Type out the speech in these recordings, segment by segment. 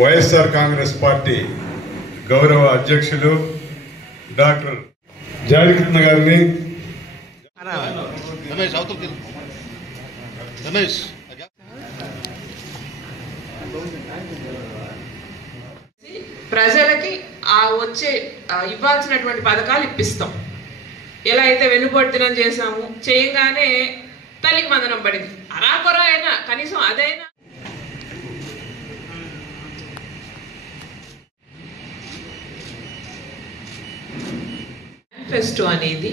YSR Congress party గౌరవ అధ్యక్షులు doctor జానకృష్ణ గారిని ప్రజలకి వచ్చే ఇవ్వాల్సినటువంటి పథకాలు ఇప్పిస్తాం. ఎలా అయితే వెన్నుపోటుదినం చేసాము, చేయగానే తల్లికి వందనం పడింది, అరాకొరా అయినా కనీసం అదైనా. మేనిఫెస్టో అనేది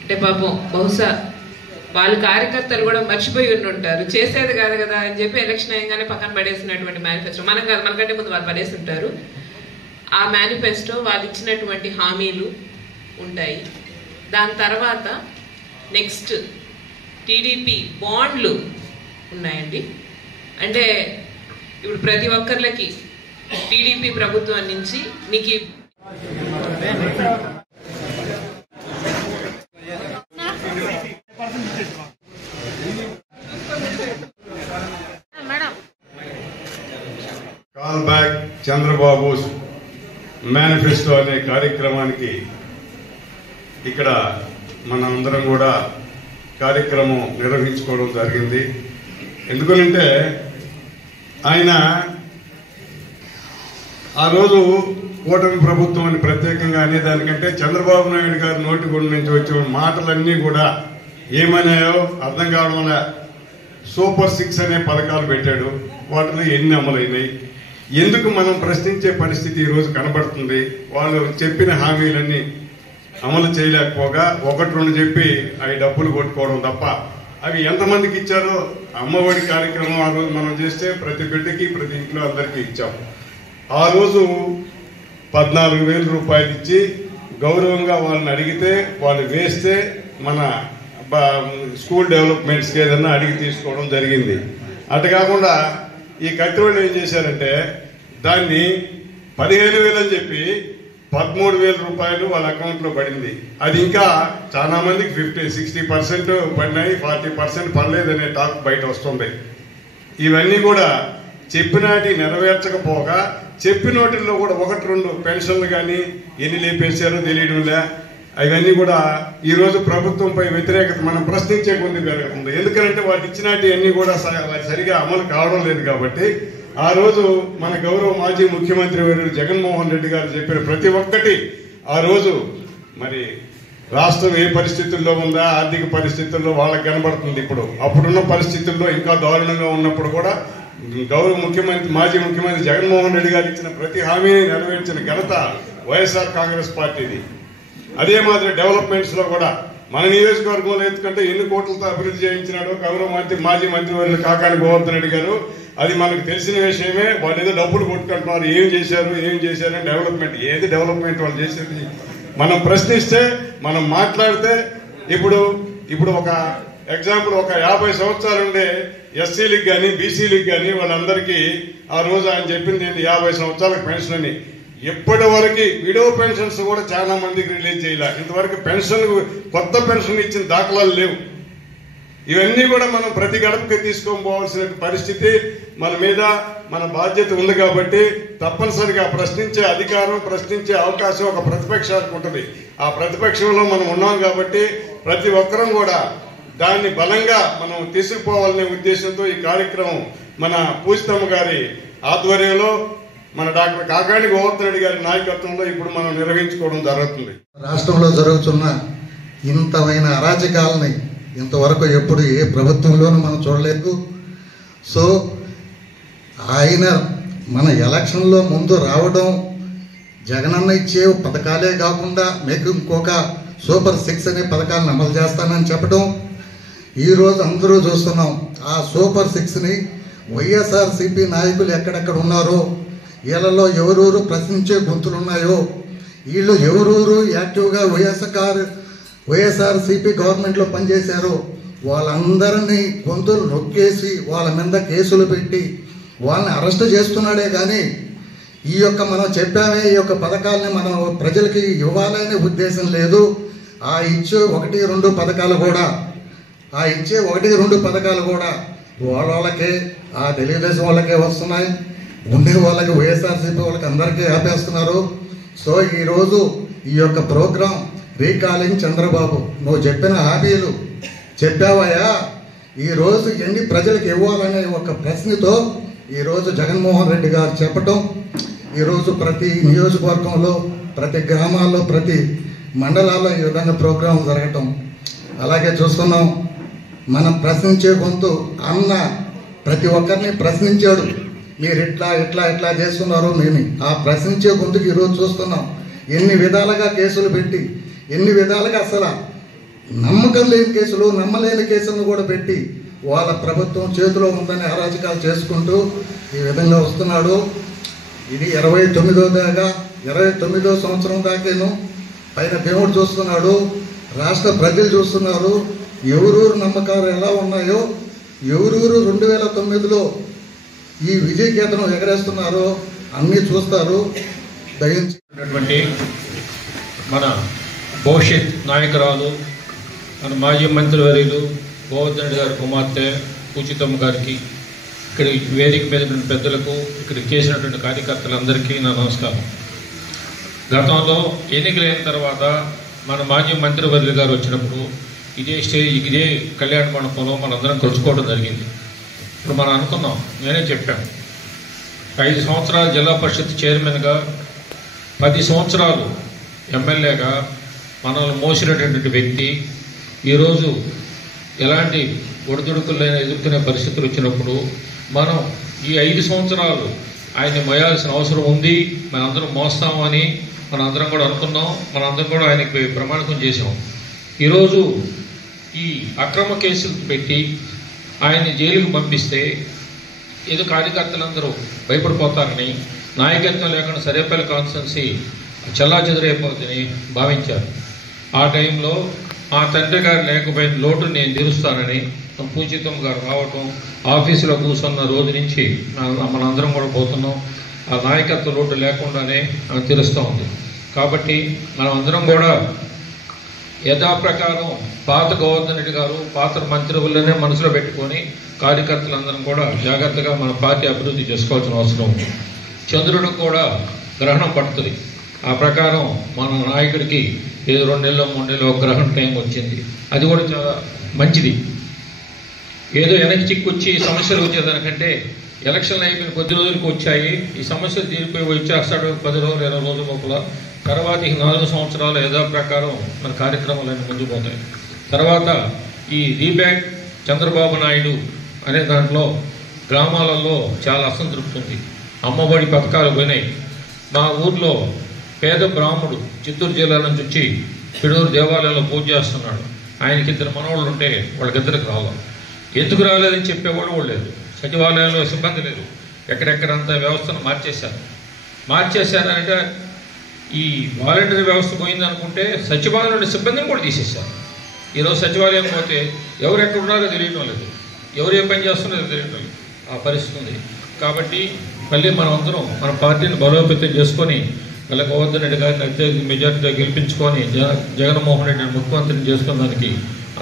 అంటే పాపం బహుశా వాళ్ళ కార్యకర్తలు కూడా మర్చిపోయి ఉంటారు, చేసేది కాదు కదా అని చెప్పి ఎలక్షన్ అయ్యగానే పక్కన పడేసినటువంటి మేనిఫెస్టో. మనం కాదు, మనకంటే ముందు వాళ్ళు పడేసి ఉంటారు. ఆ మేనిఫెస్టో వాళ్ళు ఇచ్చినటువంటి హామీలు ఉంటాయి. దాని తర్వాత నెక్స్ట్ టీడీపీ బాండ్లు ఉన్నాయండి. అంటే ఇప్పుడు ప్రతి ఒక్కరికి టీడీపీ ప్రభుత్వం నుంచి మీకు కాల్ బ్యాక్ చంద్రబాబు మేనిఫెస్టో అనే కార్యక్రమానికి ఇక్కడ మనందరం కూడా కార్యక్రమం నిర్వహించుకోవడం జరిగింది. ఎందుకంటే ఆయన ఆ రోజు కూటమి ప్రభుత్వం అని ప్రత్యేకంగా అనేదానికంటే చంద్రబాబు నాయుడు గారి నోటి గుండె నుంచి వచ్చే మాటలన్నీ కూడా ఏమన్నాయో అర్థం కావడం వల్ల సూపర్ 6 అనే పథకాలు పెట్టాడు. వాటిలో ఎన్ని అమలైనాయి, ఎందుకు మనం ప్రశ్నించే పరిస్థితి ఈరోజు కనబడుతుంది. వాళ్ళు చెప్పిన హామీలన్నీ అమలు చేయలేకపోగా 1-2 చెప్పి అవి డబ్బులు కొట్టుకోవడం తప్ప అవి ఎంతమందికి ఇచ్చారో. అమ్మఒడి కార్యక్రమం ఆ రోజు మనం చేస్తే ప్రతి బిడ్డకి ప్రతి ఇంట్లో అందరికీ ఇచ్చాం. ఆ రోజు 14,000 రూపాయలు ఇచ్చి గౌరవంగా వాళ్ళని అడిగితే వాళ్ళు వేస్తే మన స్కూల్ డెవలప్మెంట్స్కి ఏదన్నా అడిగి తీసుకోవడం జరిగింది. అటు కాకుండా ఈ కత్తివాళ్ళు ఏం చేశారంటే దాన్ని 15,000 అని చెప్పి 13,000 రూపాయలు వాళ్ళ అకౌంట్లో పడింది. అది ఇంకా చాలా మందికి 50-60% పడినాయి, 40% పడలేదనే టాక్ బయట వస్తుంది. ఇవన్నీ కూడా చెప్పినాటి నెరవేర్చకపోగా చెప్పినోటిల్లో కూడా 1-2 పెన్షన్లు కానీ ఎన్ని లేపేశారో తెలియడంలే. అవన్నీ కూడా ఈరోజు ప్రభుత్వంపై వ్యతిరేకత మనం ప్రశ్నించే కొద్ది పెరుగుతుంది. ఎందుకంటే వాటి ఇచ్చినట్టు అన్ని కూడా సరిగా అమలు కావడం లేదు. కాబట్టి ఆ రోజు మన గౌరవ మాజీ ముఖ్యమంత్రి వర్యులు జగన్మోహన్ రెడ్డి గారు చెప్పిన ప్రతి ఒక్కటి ఆ రోజు మరి రాష్ట్రం ఏ పరిస్థితుల్లో ఉందా, ఆర్థిక పరిస్థితుల్లో వాళ్ళకి కనబడుతుంది. అప్పుడున్న పరిస్థితుల్లో ఇంకా దారుణంగా ఉన్నప్పుడు కూడా గౌరవ ముఖ్యమంత్రి మాజీ ముఖ్యమంత్రి జగన్మోహన్ రెడ్డి గారు ఇచ్చిన ప్రతి హామీని నెరవేర్చిన ఘనత వైఎస్ఆర్ కాంగ్రెస్ పార్టీది. అదే మాదిరి డెవలప్మెంట్స్ లో కూడా మన నియోజకవర్గంలో ఎందుకంటే ఎన్ని కోట్లతో అభివృద్ధి చేయించినాడో గౌరవ మాజీ మంత్రివర్యులు కాకాని గోవర్ధన్ రెడ్డి గారు, అది మనకు తెలిసిన విషయమే. వాళ్ళు ఏదో డబ్బులు కొట్టుకుంటున్నారు, ఏం చేశారు డెవలప్మెంట్ ఏది డెవలప్మెంట్ వాళ్ళు చేసేది మనం ప్రశ్నిస్తే మనం మాట్లాడితే ఇప్పుడు ఒక ఎగ్జాంపుల్ ఒక 50 సంవత్సరాలు ఉండే ఎస్సీలకు కానీ బీసీలకు కానీ వాళ్ళందరికీ ఆ రోజు ఆయన చెప్పింది 50 సంవత్సరాలకు పెన్షన్ అని. ఇప్పటి వరకు విడో పెన్షన్స్ కూడా చాలా మందికి రిలీజ్ చేయలే. ఇంతవరకు కొత్త పెన్షన్ ఇచ్చిన దాఖలాలు లేవు. ఇవన్నీ కూడా మనం ప్రతి గడపకి తీసుకొని పోవాల్సిన పరిస్థితి మన మీద, మన బాధ్యత ఉంది. కాబట్టి తప్పనిసరిగా ప్రశ్నించే అధికారం, ప్రశ్నించే అవకాశం ఒక ప్రతిపక్షానికి ఉంటుంది. ఆ ప్రతిపక్షంలో మనం ఉన్నాం కాబట్టి ప్రతి ఒక్కరం కూడా దాన్ని బలంగా మనం తీసుకుపోవాలనే ఉద్దేశంతో ఈ కార్యక్రమం మన పూజితమ్మ గారి ఆధ్వర్యంలో మన డాక్టర్ కాకాని గోవర్ధన్ రెడ్డి గారి నాయకత్వంలో ఇప్పుడు మనం నిర్వహించుకోవడం జరుగుతుంది. రాష్ట్రంలో జరుగుతున్న ఇంతమైన అరాచకాలని ఇంతవరకు ఎప్పుడు ఏ ప్రభుత్వంలోనూ మనం చూడలేదు. సో ఆయన మన ఎలక్షన్లో ముందు రావడం, జగనన్న ఇచ్చే పథకాలే కాకుండా మీకు ఇంకొక సూపర్ 6 అనే పథకాలను అమలు చేస్తానని చెప్పడం, ఈరోజు అందరూ చూస్తున్నాం. ఆ సూపర్ 6ని వైఎస్ఆర్సీపీ నాయకులు ఎక్కడెక్కడ ఉన్నారో, వీళ్ళలో ఎవరెవరు ప్రశ్నించే గొంతులు ఉన్నాయో, వీళ్ళు ఎవరెవరు యాక్టివ్గా వైఎస్ఆర్సీపీ గవర్నమెంట్లో పనిచేశారో వాళ్ళందరినీ గొంతులు నొక్కేసి వాళ్ళ మీద కేసులు పెట్టి వాళ్ళని అరెస్ట్ చేస్తున్నాడే కానీ ఈ యొక్క మనం చెప్పామే ఈ యొక్క పథకాలని మనం ప్రజలకి ఇవ్వాలనే ఉద్దేశం లేదు. ఆ ఇచ్చే 1-2 పథకాలు కూడా వాళ్ళకే ఆ తెలుగుదేశం వాళ్ళకే వస్తున్నాయి. ఉండే వాళ్ళకి వైఎస్ఆర్సీపీ వాళ్ళకి అందరికీ ఆపేస్తున్నారు. సో ఈరోజు ఈ యొక్క ప్రోగ్రాం రీకాలింగ్ చంద్రబాబు, నువ్వు చెప్పిన హామీలు చెప్పావయ్యా, ఈరోజు ఎన్ని ప్రజలకు ఇవ్వాలనే ఒక ప్రశ్నతో ఈరోజు జగన్మోహన్ రెడ్డి గారు చెప్పటం, ఈరోజు ప్రతి నియోజకవర్గంలో, ప్రతి గ్రామాల్లో, ప్రతి మండలాల్లో ఈ విధంగా ప్రోగ్రాం జరగటం. అలాగే చూస్తున్నాం, మనం ప్రశ్నించే గొంతు అన్న ప్రతి ఒక్కరిని ప్రశ్నించాడు. మీరు ఇట్లా ఇట్లా ఇట్లా చేస్తున్నారు మేము ఆ ప్రశ్నించే గొంతుకి ఈరోజు చూస్తున్నాం. ఎన్ని విధాలుగా కేసులు పెట్టి, ఎన్ని విధాలుగా అసలు నమ్మకం లేని కేసులు, నమ్మలేని కేసులను కూడా పెట్టి వాళ్ళ ప్రభుత్వం చేతిలో ఉందని అరాచకాలు చేసుకుంటూ ఈ విధంగా వస్తున్నాడు. ఇది 29వ సంవత్సరం దాకేను పైన దేవుడు చూస్తున్నాడు, రాష్ట్ర ప్రజలు చూస్తున్నారు. ఎవరూరు నమ్మకాలు ఎలా ఉన్నాయో, ఎవరూరు 2009లో ఈ విజయకేతనం ఎగరేస్తున్నారో అన్నీ చూస్తారు. దయించి మన భవిష్యత్ నాయకురాలు, మన మాజీ మంత్రివర్యులు గోవర్ధన్ రెడ్డి గారి కుమార్తె పూజితమ్మ గారికి, ఇక్కడ వేదిక మీద పెద్దలకు, ఇక్కడ చేసినటువంటి కార్యకర్తలందరికీ నా నమస్కారం. గతంలో ఎన్నికలైన తర్వాత మన మాజీ మంత్రివర్యులు గారు వచ్చినప్పుడు ఇదే కళ్యాణ మండపంలో మనందరం కలుసుకోవడం జరిగింది. ఇప్పుడు మనం అనుకున్నాం, నేనే చెప్పాను, 5 సంవత్సరాలు జిల్లా పరిషత్ చైర్మన్గా, 10 సంవత్సరాలు ఎమ్మెల్యేగా మనల్ని మోసినటువంటి వ్యక్తి ఈరోజు ఎలాంటి ఒడిదుడుకులైనా ఎదుర్కొనే పరిస్థితులు వచ్చినప్పుడు మనం ఈ 5 సంవత్సరాలు ఆయన్ని మోయాల్సిన అవసరం ఉంది, మనందరం మోస్తామని మనందరం కూడా అనుకున్నాం. మనందరం కూడా ఆయనకి ప్రమాణకం చేసాం. ఈరోజు ఈ అక్రమ కేసులు పెట్టి ఆయన్ని జైలుకు పంపిస్తే ఏదో కార్యకర్తలందరూ భయపడిపోతారని, నాయకత్వం లేకుండా సరేపల్లి కాన్స్టిట్యున్సీ చెల్లాచెదురైపోతుందని భావించారు. ఆ టైంలో ఆ తండ్రి గారు లేకపోయిన లోటు నేను తీరుస్తానని పూజితం గారు రావటం, ఆఫీసులో కూర్చున్న రోజు నుంచి మనందరం కూడా పోతున్నాం. ఆ నాయకత్వ లోటు లేకుండానే తీరుస్తూ ఉంది. కాబట్టి మనం అందరం కూడా యథాప్రకారం పాత గోవర్ధన్ రెడ్డి గారు, పాత మంత్రులనే మనసులో పెట్టుకొని కార్యకర్తలందరం కూడా జాగ్రత్తగా మన పార్టీ అభివృద్ధి చేసుకోవాల్సిన అవసరం ఉంది. చంద్రుడు కూడా గ్రహణం పడుతుంది. ఆ ప్రకారం మన నాయకుడికి ఏదో 2 నెలలో 3 నెలలో గ్రహణ టైం వచ్చింది. అది కూడా చాలా మంచిది. ఏదో వెనక్కి చిక్కొచ్చి సమస్యలు వచ్చేదానికంటే ఎలక్షన్లు అయిపోయిన కొద్ది రోజులకు వచ్చాయి, ఈ సమస్యలు తీరిపోయి వచ్చేస్తాడు 10 రోజులు 20 రోజుల లోపల. తర్వాత ఈ 4 సంవత్సరాలు యథాప్రకారం మన కార్యక్రమాలన్నీ ముందుకు పోతాయి. తర్వాత ఈ రీబ్యాక్ చంద్రబాబు నాయుడు అనే దాంట్లో గ్రామాలలో చాలా అసంతృప్తి ఉంది. అమ్మఒడి పథకాలు పోయినాయి. మా ఊర్లో పేద బ్రాహ్మడు చిత్తూరు జిల్లా నుంచి వచ్చి పిడూరు దేవాలయంలో పూజ చేస్తున్నాడు. ఆయనకి 2 మనవాళ్ళు ఉంటే వాళ్ళకిద్దరికి రావాలి. ఎందుకు రాలేదని చెప్పేవాడు కూడా లేదు. సచివాలయంలో సిబ్బంది లేదు. ఎక్కడెక్కడంతా వ్యవస్థను మార్చేశారంటే ఈ వాలంటరీ వ్యవస్థ పోయిందనుకుంటే సచివాలయంలో సిబ్బందిని కూడా తీసేశారు. ఈరోజు సచివాలయం పోతే ఎవరు ఎక్కడ ఉన్నారో తెలియటం లేదు, ఎవరు ఏ పని చేస్తున్నారో తెలియటం లేదు. ఆ పరిస్థితి ఉంది. కాబట్టి మళ్ళీ మనం అందరం మన పార్టీని బలోపేతం చేసుకొని మళ్ళీ గోవర్ధన్ రెడ్డి గారిని అత్యధిక మెజార్టీతో గెలిపించుకొని జగన్మోహన్ రెడ్డిని ముఖ్యమంత్రిని చేసుకోవడానికి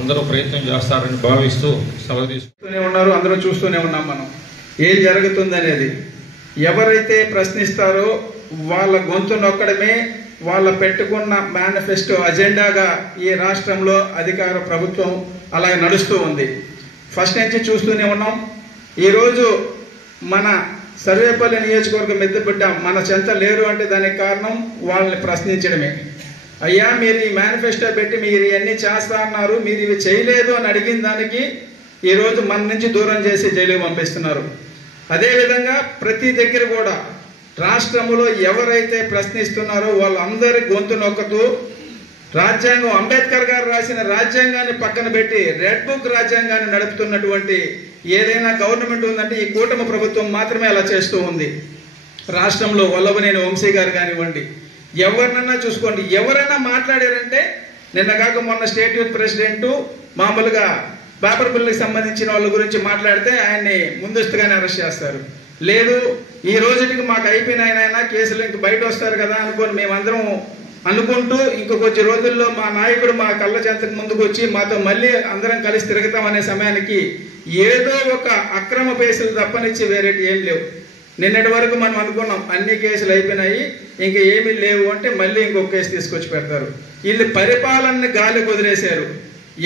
అందరూ ప్రయత్నం చేస్తారని భావిస్తూ సెలవు తీసుకుంటూనే ఉన్నారు. అందరూ చూస్తూనే ఉన్నాం మనం ఏం జరుగుతుంది అనేది. ఎవరైతే ప్రశ్నిస్తారో వాళ్ళ గొంతు నొక్కడమే వాళ్ళ పెట్టుకున్న మేనిఫెస్టో అజెండాగా ఈ రాష్ట్రంలో అధికార ప్రభుత్వం అలాగే నడుస్తూ ఉంది. ఫస్ట్ నుంచి చూస్తూనే ఉన్నాం. ఈరోజు మన సర్వేపల్లి నియోజకవర్గం మెద్దబిడ్డ మన చెంత లేరు అంటే దానికి కారణం వాళ్ళని ప్రశ్నించడమే. అయ్యా మీరు ఈ మేనిఫెస్టో పెట్టి మీరు ఇవన్నీ చేస్తా అన్నారు, మీరు ఇవి చేయలేదు అని అడిగిన దానికి ఈరోజు మన నుంచి దూరం చేసి జైలుకి పంపిస్తున్నారు. అదేవిధంగా ప్రతి దగ్గర కూడా రాష్ట్రంలో ఎవరైతే ప్రశ్నిస్తున్నారో వాళ్ళందరి గొంతు నొక్కుతూ రాజ్యాంగం, అంబేద్కర్ గారు రాసిన రాజ్యాంగాన్ని పక్కన పెట్టి రెడ్ బుక్ రాజ్యాంగాన్ని నడుపుతున్నటువంటి ఏదైనా గవర్నమెంట్ ఉందంటే ఈ కూటమి ప్రభుత్వం మాత్రమే అలా చేస్తూ ఉంది. రాష్ట్రంలో వల్లభనేని వంశీ గారు కానివ్వండి, ఎవరినన్నా చూసుకోండి, ఎవరైనా మాట్లాడారంటే నిన్న కాక మొన్న స్టేట్ యూత్ ప్రెసిడెంట్ మామూలుగా పేపర్ బిల్లుకి సంబంధించిన వాళ్ళ గురించి మాట్లాడితే ఆయన్ని ముందస్తుగానే అరెస్ట్ చేస్తారు. లేదు ఈ రోజుకి మాకు అయిపోయిన ఆయన కేసులు ఇంక బయట వస్తారు కదా అనుకొని మేమందరం అనుకుంటూ ఇంక కొద్ది రోజుల్లో మా నాయకుడు మా కళ్ళ చెంతకు ముందుకు వచ్చి మాతో మళ్ళీ అందరం కలిసి తిరుగుతామనే సమయానికి ఏదో ఒక అక్రమ కేసులు తప్పనిచ్చి వేరేటి ఏం లేవు. నిన్నటి వరకు మనం అనుకున్నాం అన్ని కేసులు అయిపోయినాయి, ఇంకా ఏమీ లేవు అంటే మళ్ళీ ఇంకొక కేసు తీసుకొచ్చి పెడతారు. వీళ్ళు పరిపాలనని గాలి వదిలేశారు.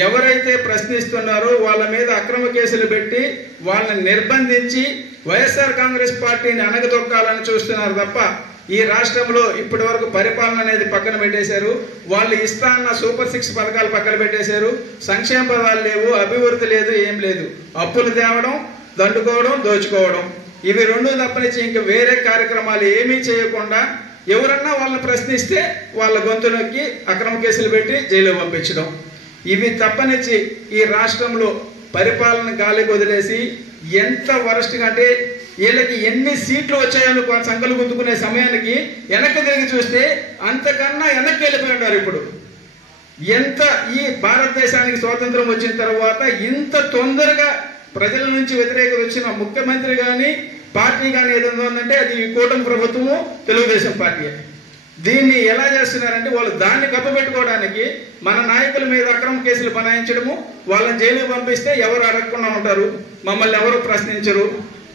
ఎవరైతే ప్రశ్నిస్తున్నారో వాళ్ళ మీద అక్రమ కేసులు పెట్టి వాళ్ళని నిర్బంధించి వైఎస్ఆర్ కాంగ్రెస్ పార్టీని అణగదొక్కాలని చూస్తున్నారు తప్ప ఈ రాష్ట్రంలో ఇప్పటి వరకు పరిపాలన అనేది పక్కన పెట్టేశారు. వాళ్ళు ఇస్తా అన్న సూపర్ 6 పథకాలు పక్కన పెట్టేశారు. సంక్షేమ పదాలు లేవు, అభివృద్ధి లేదు, ఏం లేదు. అప్పులు తేవడం, దండుకోవడం, దోచుకోవడం, ఇవి రెండు తప్పనిచ్చి ఇంకా వేరే కార్యక్రమాలు ఏమీ చేయకుండా ఎవరన్నా వాళ్ళని ప్రశ్నిస్తే వాళ్ళ గొంతు నొక్కి అక్రమ కేసులు పెట్టి జైలు పంపించడం, ఇవి తప్పనిచ్చి ఈ రాష్ట్రంలో పరిపాలన గాలికి వదిలేసి ఎంత వరస్ట్గా అంటే వీళ్ళకి ఎన్ని సీట్లు వచ్చాయని సంకలు గుంతుకునే సమయానికి వెనక్కి తిరిగి చూస్తే అంతకన్నా వెనక్కి వెళ్ళిపోయి ఉన్నారు. ఇప్పుడు ఎంత ఈ భారతదేశానికి స్వాతంత్రం వచ్చిన తర్వాత ఇంత తొందరగా ప్రజల నుంచి వ్యతిరేకత వచ్చిన ముఖ్యమంత్రి కానీ పార్టీ కానీ ఏదో ఉందంటే అది కూటమి ప్రభుత్వము, తెలుగుదేశం పార్టీ. దీన్ని ఎలా చేస్తున్నారంటే వాళ్ళు దాన్ని కప్పబెట్టుకోవడానికి మన నాయకుల మీద అక్రమ కేసులు బనాయించడము, వాళ్ళని జైలుకి పంపిస్తే ఎవరు అడగకుండా ఉంటారు, మమ్మల్ని ఎవరు ప్రశ్నించరు.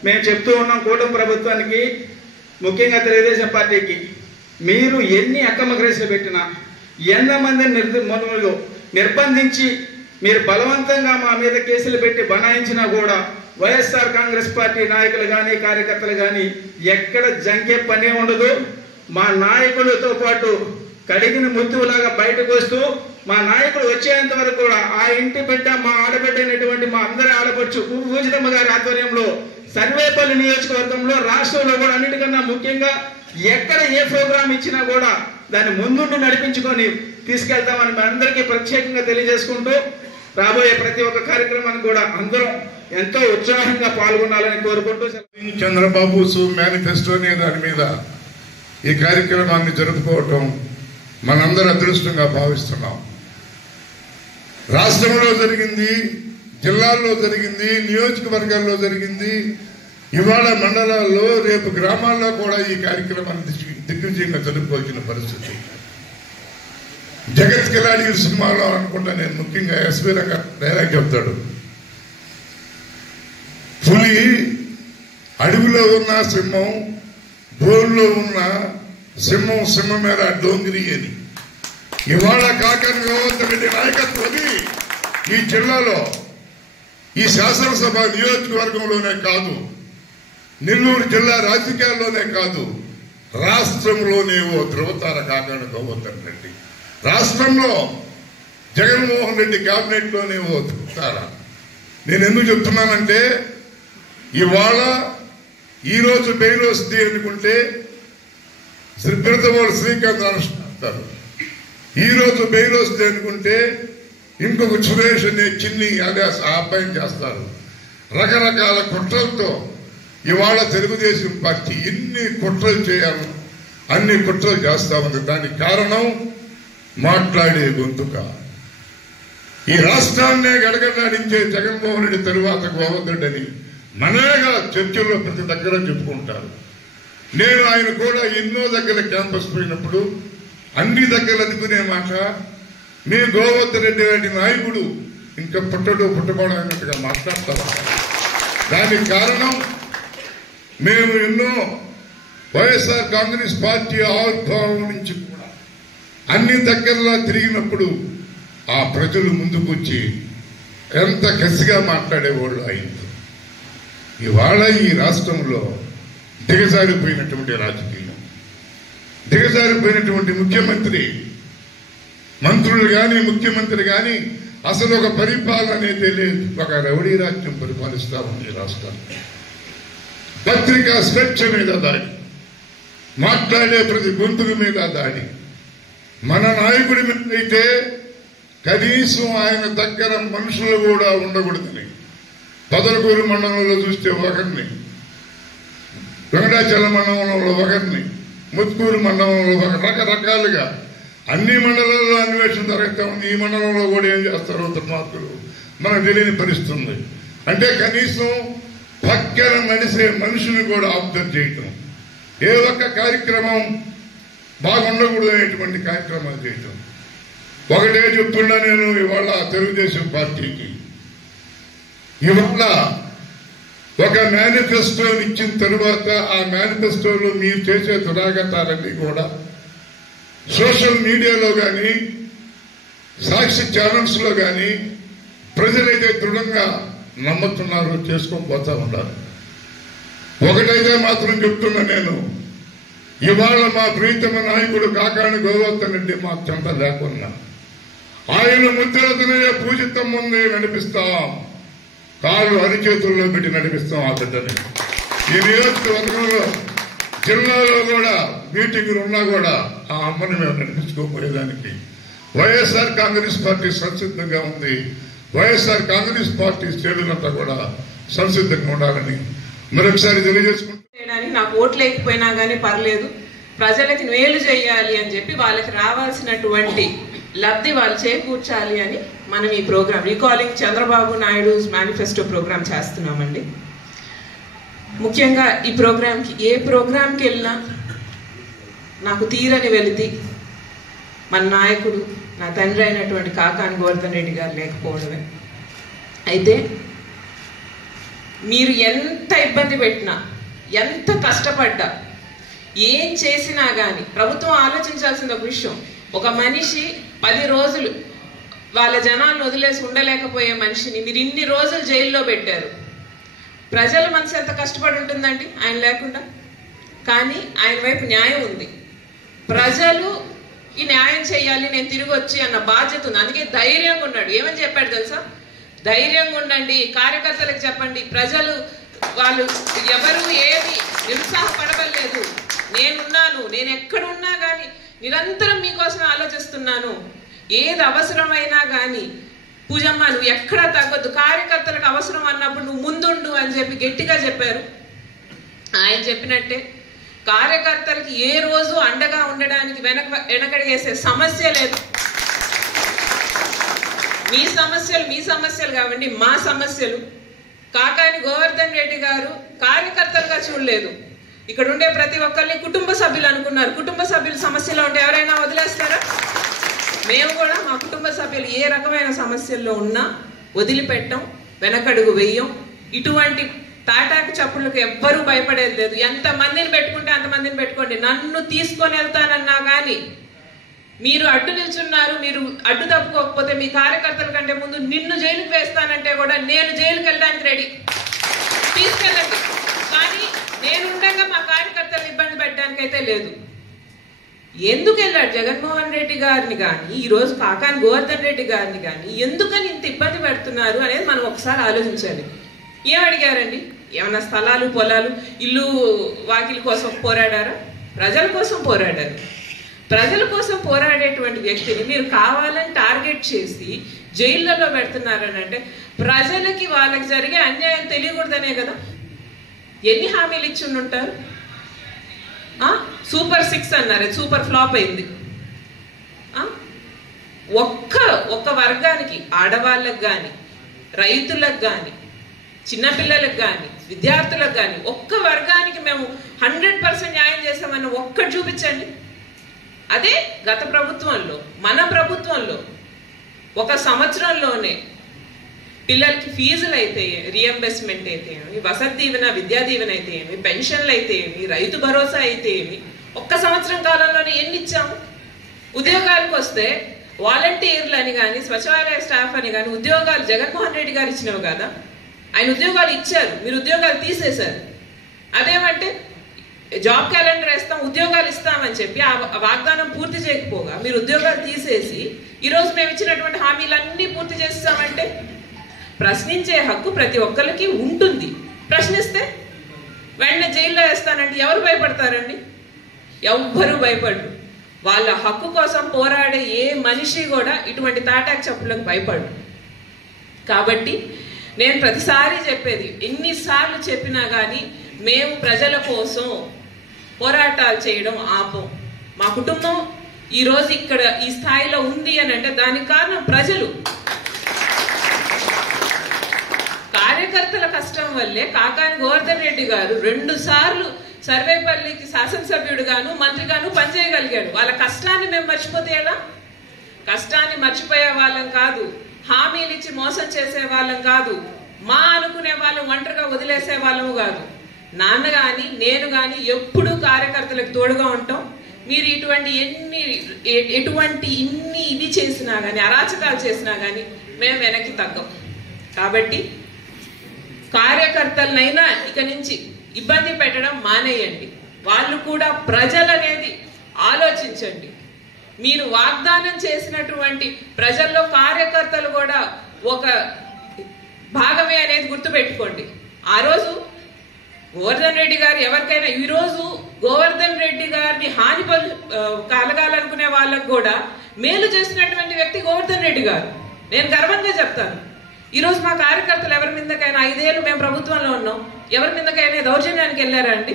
మేము చెప్తూ ఉన్నాం కూటమి ప్రభుత్వానికి, ముఖ్యంగా తెలుగుదేశం పార్టీకి, మీరు ఎన్ని అక్రమ కేసులు పెట్టినా, ఎంతమందిని నిర్బంధించి మీరు బలవంతంగా మా మీద కేసులు పెట్టి బనాయించినా కూడా వైఎస్ఆర్ కాంగ్రెస్ పార్టీ నాయకులు కానీ కార్యకర్తలు కానీ ఎక్కడ జంకే పనే ఉండదు. మా నాయకులతో పాటు కడిగిన ముత్తులాగా బయటకు వస్తూ మా నాయకుడు వచ్చేంత వరకు కూడా ఆ ఇంటి బిడ్డ, మా ఆడబిడ్డ అయినటువంటి మా అందరి ఆడపడుచు పూజితమ్మ గారి ఆధ్వర్యంలో సర్వేపల్లి నియోజకవర్గంలో, రాష్ట్రంలో కూడా అన్నిటికన్నా ముఖ్యంగా ఎక్కడ ఏ ప్రోగ్రాం ఇచ్చినా కూడా దాన్ని ముందుండి నడిపించుకొని తీసుకెళ్తామని మీ అందరికీ ప్రత్యేకంగా తెలియజేసుకుంటూ రాబోయే ప్రతి ఒక్క కార్యక్రమానికి కూడా అందరం ఎంతో ఉత్సాహంగా పాల్గొనాలని కోరుకుంటూ చంద్రబాబు మేనిఫెస్టో అనే దాని మీద ఈ కార్యక్రమాన్ని జరుపుకోవటం మనందరూ అదృష్టంగా భావిస్తున్నాం. రాష్ట్రంలో జరిగింది, జిల్లాల్లో జరిగింది, నియోజకవర్గాల్లో జరిగింది, ఇవాళ మండలాల్లో, రేపు గ్రామాల్లో కూడా ఈ కార్యక్రమాన్ని దిగ్విజయంగా జరుపుకోవాల్సిన పరిస్థితి. జగత్ కిలాడి సినిమాలో అనుకుంటా నేను ముఖ్యంగా ఎస్వి రంగ డైలాగ్ చెప్తాడు, పులి అడవిలో ఉన్న సింహం, బోర్లో ఉన్న సింహం, సింహం మీద డోంగిరి అని. ఇవాళ కాకని గోవర్ధన్ రెడ్డి నాయకత్వాన్ని ఈ జిల్లాలో, ఈ శాసనసభ నియోజకవర్గంలోనే కాదు, నెల్లూరు జిల్లా రాజకీయాల్లోనే కాదు, రాష్ట్రంలోనే ఓ ధృవతార కాకని గోవర్ధన్ రెడ్డి. రాష్ట్రంలో జగన్మోహన్ రెడ్డి కేబినెట్ లోనే ఓ ధృవతార. నేను ఎందుకు చెప్తున్నానంటే ఇవాళ ఈరోజు బెయిల్ వస్తుంది అనుకుంటే శ్రీపిరతవాడు శ్రీకాంత్ అనుష్ఠారు, ఈరోజు బెయిల్ వస్తుంది అనుకుంటే ఇంకొక సురేష్ అనే చిన్ని అదే ఆ అబ్బాయిని చేస్తారు. రకరకాల కుట్రలతో ఇవాళ తెలుగుదేశం పార్టీ ఎన్ని కుట్రలు చేయాలో అన్ని కుట్రలు చేస్తా ఉంది. దానికి కారణం మాట్లాడే గొంతుక. ఈ రాష్ట్రాన్నే గడగడాడించే జగన్మోహన్ రెడ్డి తరువాత గోవర్ధన్ రెడ్డి అని మనగా చర్చల్లో ప్రతి దగ్గర చెప్పుకుంటారు. నేను ఆయన కూడా ఎన్నో దగ్గర క్యాంపస్ పోయినప్పుడు అన్ని దగ్గర అందుకునే మాట, మీ గోవర్ధన్ రెడ్డి లాంటి నాయకుడు ఇంకా పుట్టకపోవడం అన్నట్టుగా మాట్లాడతారు. దానికి కారణం మేము ఎన్నో వైఎస్ఆర్ కాంగ్రెస్ పార్టీ ఆవిర్భావం నుంచి కూడా అన్ని దగ్గరలా తిరిగినప్పుడు ఆ ప్రజలు ముందుకు వచ్చి ఎంత కసిగా మాట్లాడేవాళ్ళు ఆయనతో. ఇవాళ ఈ రాష్ట్రంలో దిగజారిపోయినటువంటి రాజకీయం, దిగజారిపోయినటువంటి ముఖ్యమంత్రి, మంత్రులు కానీ ముఖ్యమంత్రి కానీ అసలు ఒక పరిపాలన అనేది లేదు. ఒక రౌడీ రాజ్యం పరిపాలిస్తా ఉంది ఈ రాష్ట్రాన్ని. పత్రికా స్వేచ్ఛ మీద దాడి, మాట్లాడే ప్రతి గొంతుల మీద దాడి. మన నాయకుడి మీద అయితే కనీసం ఆయన దగ్గర మనుషులు కూడా ఉండకూడదని పొదలకూరు మండలంలో చూస్తే ఒకరిని, వెంకటాచల మండలంలో ఒకరిని, ముత్కూరు మండలంలో రకరకాలుగా అన్ని మండలాల్లో అన్వేషణ జరుగుతూ ఉంది. ఈ మండలంలో కూడా ఏం చేస్తారో దుర్మార్గులు మనకు తెలియని పరిస్థితుంది. అంటే కనీసం పక్కన నడిసే మనుషుని కూడా అబ్జర్వ్ చేయటం, ఏ ఒక్క కార్యక్రమం బాగుండకూడదు అనేటువంటి కార్యక్రమాలు చేయటం. ఒకటే చెప్తున్నా నేను ఇవాళ తెలుగుదేశం పార్టీకి, ఇవాళ ఒక మేనిఫెస్టో ఇచ్చిన తరువాత ఆ మేనిఫెస్టోలో మీరు చేసే దురాగతాలన్నీ కూడా సోషల్ మీడియాలో కానీ సాక్షి ఛానల్స్ లో కానీ ప్రజలైతే దృఢంగా నమ్ముతున్నారో చేసుకొని పోతా ఉన్నారు. ఒకటైతే మాత్రం చెప్తున్నా, నేను ఇవాళ మా ప్రీతమ నాయకుడు కాకాని గోవర్ధన్ రెడ్డి మాకు చెంత లేకున్నా ఆయన ముద్రతనే పూజితం ముందే నడిపిస్తాం, కాళ్ళు అరిచేతుల్లో పెట్టి నడిపిస్తాం ఆ బిడ్డని. ఈ నియోజకవర్గంలో జిల్లాలో కూడా మీటింగులు ఉన్నా కూడా ఆ అమ్మని మేము నడిపించుకోపోయేదానికి వైఎస్ఆర్ కాంగ్రెస్ పార్టీ సంసిద్ధంగా ఉంది. వైఎస్ఆర్ కాంగ్రెస్ పార్టీ శ్రేణులంతా కూడా సంసిద్ధంగా ఉండాలని మరొకసారి తెలియజేసుకుంటాం. నాకు ఓట్లు లేకపోయినా కానీ పర్లేదు, ప్రజలకి మేలు చేయాలి అని చెప్పి వాళ్ళకి రావాల్సినటువంటి లబ్ధి వాళ్ళు చేకూర్చాలి అని మనం ఈ program recalling Chandrababu Naidu manifesto program చేస్తున్నామండి. ముఖ్యంగా ఈ ప్రోగ్రామ్కి ఏ ప్రోగ్రామ్కి వెళ్ళినా నాకు తీరని వెలితి మన నాయకుడు నా తండ్రి అయినటువంటి కాకాని గోవర్ధన్ రెడ్డి గారు లేకపోవడమే. అయితే మీరు ఎంత ఇబ్బంది పెట్టినా, ఎంత కష్టపడ్డా, ఏం చేసినా కానీ ప్రభుత్వం ఆలోచించాల్సిన ఒక విషయం, ఒక మనిషి 10 రోజులు వాళ్ళ జనాలను వదిలేసి ఉండలేకపోయే మనిషిని మీరు ఇన్ని రోజులు జైల్లో పెట్టారు. ప్రజల మనసు ఎంత కష్టపడి ఉంటుందండి ఆయన లేకుండా. కానీ ఆయన వైపు న్యాయం ఉంది, ప్రజలు ఈ న్యాయం చేయాలి, నేను తిరిగి వచ్చి అన్న బాధ్యత ఉంది. అందుకే ధైర్యంగా ఉన్నాడు. ఏమని చెప్పాడు తెలుసా? ధైర్యంగా ఉండండి, కార్యకర్తలకు చెప్పండి, ప్రజలు వాళ్ళు ఎవరు ఏది నిరుత్సాహపడవలేదు, నేనున్నాను, నేను ఎక్కడున్నా కానీ నిరంతరం మీకోసం ఆలోచిస్తున్నాను, ఏది అవసరమైనా కానీ పూజమ్మ నువ్వు ఎక్కడా తగ్గొద్దు, కార్యకర్తలకు అవసరం అన్నప్పుడు నువ్వు ముందుండు అని చెప్పి గట్టిగా చెప్పారు. ఆయన చెప్పినట్టే కార్యకర్తలకి ఏ రోజు అండగా ఉండడానికి వెనకడిగేసే సమస్య లేదు. మీ సమస్యలు కావండి, మా సమస్యలు. కాకాని గోవర్ధన్ రెడ్డి గారు కార్యకర్తలుగా చూడలేదు, ఇక్కడ ఉండే ప్రతి ఒక్కరిని కుటుంబ సభ్యులు అనుకున్నారు. కుటుంబ సభ్యులు సమస్యలో ఉంటే ఎవరైనా వదిలేస్తారా? మేము కూడా మా కుటుంబ సభ్యులు ఏ రకమైన సమస్యల్లో ఉన్నా వదిలిపెట్టం, వెనకడుగు వెయ్యం. ఇటువంటి తాటాకు చప్పుళ్ళకి ఎవ్వరూ భయపడేది లేదు. ఎంతమందిని పెట్టుకుంటే అంతమందిని పెట్టుకోండి, నన్ను తీసుకొని వెళ్తానన్నా కానీ మీరు అడ్డు నిల్చున్నారు, మీరు అడ్డు తప్పుకోకపోతే మీ కార్యకర్తల కంటే ముందు నిన్ను జైలుకి వేస్తానంటే కూడా నేను జైలుకి వెళ్ళడానికి రెడీ, తీసుకెళ్ళండి. కానీ నేను ఉండగా మా కార్యకర్తలను ఇబ్బంది పెట్టడానికి అయితే లేదు. ఎందుకు వెళ్ళాడు జగన్మోహన్ రెడ్డి గారిని కానీ ఈరోజు కాకాని గోవర్ధన్ రెడ్డి గారిని కానీ ఎందుకని ఇంత ఇబ్బంది పెడుతున్నారు అనేది మనం ఒకసారి ఆలోచించాలి. ఏమడిగారండి? ఏమన్నా స్థలాలు, పొలాలు, ఇల్లు, వాకిలి కోసం పోరాడారా? ప్రజల కోసం పోరాడారు. ప్రజల కోసం పోరాడేటువంటి వ్యక్తిని మీరు కావాలని టార్గెట్ చేసి జైళ్ళలో పెడుతున్నారని అంటే ప్రజలకి వాళ్ళకి జరిగే అన్యాయం తెలియకూడదనే కదా. ఎన్ని హామీలు ఇచ్చి ఉంటారు? సూపర్ 6 అన్నారు, సూపర్ ఫ్లాప్ అయింది. ఒక్క వర్గానికి, ఆడవాళ్ళకు కానీ, రైతులకు కానీ, చిన్నపిల్లలకు కానీ, విద్యార్థులకు కానీ ఒక్క వర్గానికి మేము 100% న్యాయం చేస్తామని ఒక్కటి చూపించండి. అదే గత ప్రభుత్వంలో, మన ప్రభుత్వంలో 1 సంవత్సరంలోనే పిల్లలకి ఫీజులు అయితే రీఎంబర్స్మెంట్ అయితే ఏమి, వసతి దీవెన, విద్యా దీవెన అయితే ఏమి, పెన్షన్లు అయితే ఏమి, రైతు భరోసా అయితే ఏమి, 1 సంవత్సరం కాలంలోనే ఎన్ని ఇచ్చాము? ఉద్యోగాలకు వస్తే వాలంటీర్లు అని కానీ, సచివాలయ స్టాఫ్ అని కానీ ఉద్యోగాలు జగన్మోహన్ రెడ్డి గారు ఇచ్చినవి కదా. ఆయన ఉద్యోగాలు ఇచ్చారు, మీరు ఉద్యోగాలు తీసేశారు. అదేమంటే జాబ్ క్యాలెండర్ వేస్తాం, ఉద్యోగాలు ఇస్తామని చెప్పి ఆ వాగ్దానం పూర్తి చేయకపోగా మీరు ఉద్యోగాలు తీసేసి ఈరోజు మేము ఇచ్చినటువంటి హామీలన్నీ పూర్తి చేస్తామంటే ప్రశ్నించే హక్కు ప్రతి ఒక్కరికి ఉంటుంది. ప్రశ్నిస్తే వెంటనే జైల్లో వేస్తానంటే ఎవరు భయపడతారండి? ఎవ్వరూ భయపడరు. వాళ్ళ హక్కు కోసం పోరాడే ఏ మనిషి కూడా ఇటువంటి తాటాకు చప్పులకు భయపడు. కాబట్టి నేను ప్రతిసారి చెప్పేది, ఎన్నిసార్లు చెప్పినా కానీ మేము ప్రజల కోసం పోరాటాలు చేయడం ఆపం. మా కుటుంబం ఈరోజు ఇక్కడ ఈ స్థాయిలో ఉంది అని అంటే దానికి కారణం ప్రజలు. కార్యకర్తల కష్టం వల్లే కాకాని గోవర్ధన్ రెడ్డి గారు 2 సార్లు సర్వేపల్లికి శాసనసభ్యుడుగాను మంత్రిగాను పనిచేయగలిగాడు. వాళ్ళ కష్టాన్ని మేము మర్చిపోతే ఎలా? కష్టాన్ని మర్చిపోయే వాళ్ళం కాదు, హామీలు ఇచ్చి మోసం చేసే వాళ్ళం కాదు. మా అనుకునే వాళ్ళం ఒంటరిగా వదిలేసే వాళ్ళము కాదు. నాన్న కానీ నేను కానీ ఎప్పుడూ కార్యకర్తలకు తోడుగా ఉంటాం. మీరు ఎటువంటి ఇన్ని చేసినా కానీ, అరాచకాలు చేసినా కానీ మేము వెనక్కి తగ్గం. కాబట్టి కార్యకర్తలనైనా ఇక నుంచి ఇబ్బంది పెట్టడం మానేయండి. వాళ్ళు కూడా ప్రజలనేది ఆలోచించండి. మీరు వాగ్దానం చేసినటువంటి ప్రజల్లో కార్యకర్తలు కూడా ఒక భాగమే అనేది గుర్తుపెట్టుకోండి. ఆ రోజు గోవర్ధన్ రెడ్డి గారు ఎవరికైనా, ఈరోజు గోవర్ధన్ రెడ్డి గారిని హాని కలగాలనుకునే వాళ్ళకు కూడా మేలు చేసినటువంటి వ్యక్తి గోవర్ధన్ రెడ్డి గారు. నేను గర్వంగా చెప్తాను. ఈరోజు మా కార్యకర్తలు ఎవరి మీదకైనా 5 ఏళ్ళు మేము ప్రభుత్వంలో ఉన్నాం, ఎవరి మీదకైనా దౌర్జన్యానికి వెళ్ళారా అండి?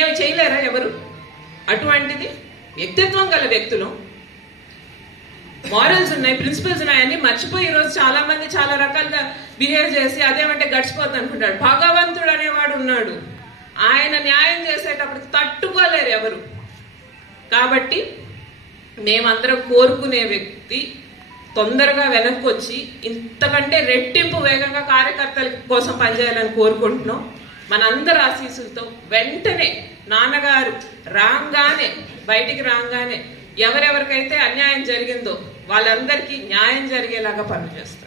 ఏమి చేయలేరా ఎవరు? అటువంటిది వ్యక్తిత్వం గల వ్యక్తులు, మారల్స్ ఉన్నాయి, ప్రిన్సిపల్స్ ఉన్నాయి, అన్ని మర్చిపోయి ఈరోజు చాలా మంది చాలా రకాలుగా బిహేవ్ చేసి అదేమంటే గడిచిపోద్ది అనుకుంటాడు. భగవంతుడు అనేవాడు ఉన్నాడు, ఆయన న్యాయం చేసేటప్పటికి తట్టుకోలేరు ఎవరు. కాబట్టి మేమందరం కోరుకునే వ్యక్తి తొందరగా వెనక్కి వచ్చి ఇంతకంటే రెట్టింపు వేగంగా కార్యకర్తల కోసం పనిచేయాలని కోరుకుంటున్నాం. మనందరి ఆశీస్సులతో వెంటనే నాన్నగారు బయటికి రాగానే ఎవరెవరికైతే అన్యాయం జరిగిందో వాళ్ళందరికీ న్యాయం జరిగేలాగా పనిచేస్తాం.